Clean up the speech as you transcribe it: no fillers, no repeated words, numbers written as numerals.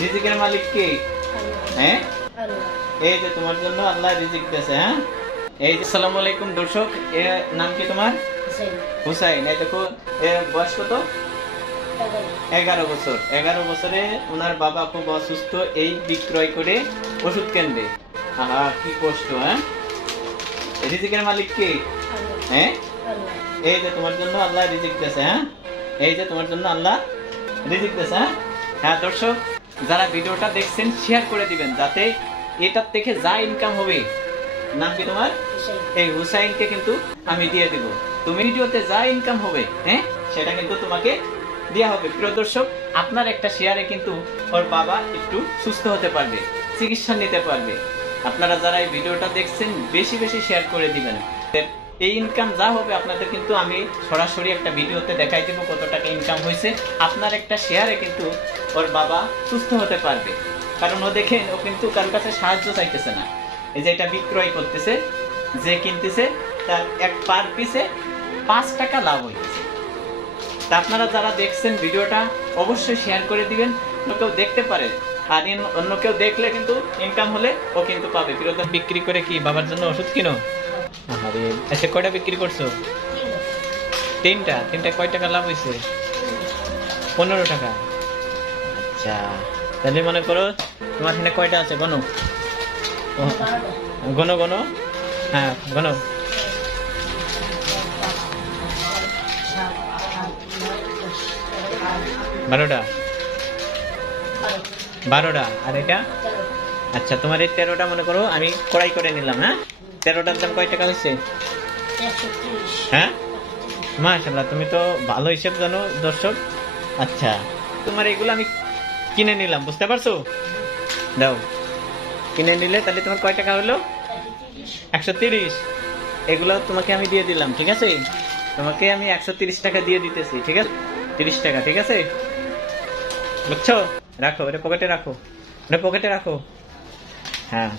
রিজিকের মালিক কে? হ্যাঁ, এই যে তোমার জন্য আল্লাহ রিজিক দিয়েছে। হ্যাঁ, এই যে আসসালামু আলাইকুম দর্শক, এর নাম কি তোমার? হুসাইন। এই দেখো, এর বয়স কত? 11 বছর। 11 বছরে ওনার বাবা খুব অসুস্থ, এই বিক্রয় করে ওষুধ কেন্দ্রে। আহা, কি কষ্ট। হ্যাঁ, রিজিকের মালিক কে? হ্যাঁ, এই যে তোমার জন্য আল্লাহ রিজিক দিয়েছে। হ্যাঁ, এই যে তোমার জন্য আল্লাহ রিজিক দিয়েছে। হ্যাঁ হ্যাঁ দর্শক, যারা ভিডিওটা দেখছেন শেয়ার করে দিবেন, যাতে এটার থেকে যা ইনকাম হবে। নাম কি তোমার? এই হুসাইনকে কিন্তু আমি দিয়ে দিব। তুমি ভিডিওতে যা ইনকাম হবে, হ্যাঁ, সেটা কিন্তু তোমাকে দেওয়া হবে। প্রিয় দর্শক, আপনার একটা শেয়ারে কিন্তু ওর বাবা একটু সুস্থ হতে পারবে, চিকিৎসা নিতে পারবে। আপনারা যারা এই ভিডিওটা দেখছেন বেশি বেশি শেয়ার করে দিবেন। এই ইনকাম যা হবে আপনাদের কিন্তু আমি সরাসরি একটা ভিডিওতে দেখাই দেবো কত টাকা ইনকাম হয়েছে। আপনার একটা শেয়ারে কিন্তু ওর বাবা সুস্থ হতে পারবে। কারণ ও দেখেন, ও কিন্তু কারোর কাছে সাহায্য চাইতেছে না। এই যে এটা বিক্রয় করতেছে, যে কিনতেছে তার এক পার পিসে 5 টাকা লাভ হইতেছে। তা আপনারা যারা দেখছেন ভিডিওটা অবশ্যই শেয়ার করে দিবেন, কেউ দেখতে পারে। আর অন্য কেউ দেখলে কিন্তু ইনকাম হলে ও কিন্তু পাবে। প্রিয়তা বিক্রি করে কি বাবার জন্য ওষুধ কিনো? আরে আচ্ছা, কয়টা বিক্রি করছো? 3টা। 3টায় কয় টাকা লাভ হয়েছে? 15 টাকা। আচ্ছা, তাহলে মনে করো তোমার এখানে কয়টা আছে? গনো গনো গনো। হ্যাঁ, গনো। 12টা। 12টা। আর এটা? আচ্ছা, তোমার এই 13টা মনে করো আমি ক্রয় করে নিলাম। হ্যাঁ, 13টার দাম কয় টাকা হয়েছে? হ্যাঁ, মাশাআল্লাহ, তুমি তো ভালো হিসেব জানো দর্শক। আচ্ছা, তোমার এগুলো আমি কিনে নিলাম, বুঝতে পারছো? দাও, কিনে নিলে তাহলে তোমার কয় টাকা হলো? 130। এগুলো তোমাকে আমি দিয়ে দিলাম, ঠিক আছে? তোমাকে আমি 130 টাকা দিয়ে দিতেছি, ঠিক আছে? 30 টাকা, ঠিক আছে? বুঝছো? রাখো, এটা পকেটে রাখো, এটা পকেটে রাখো। হ্যাঁ।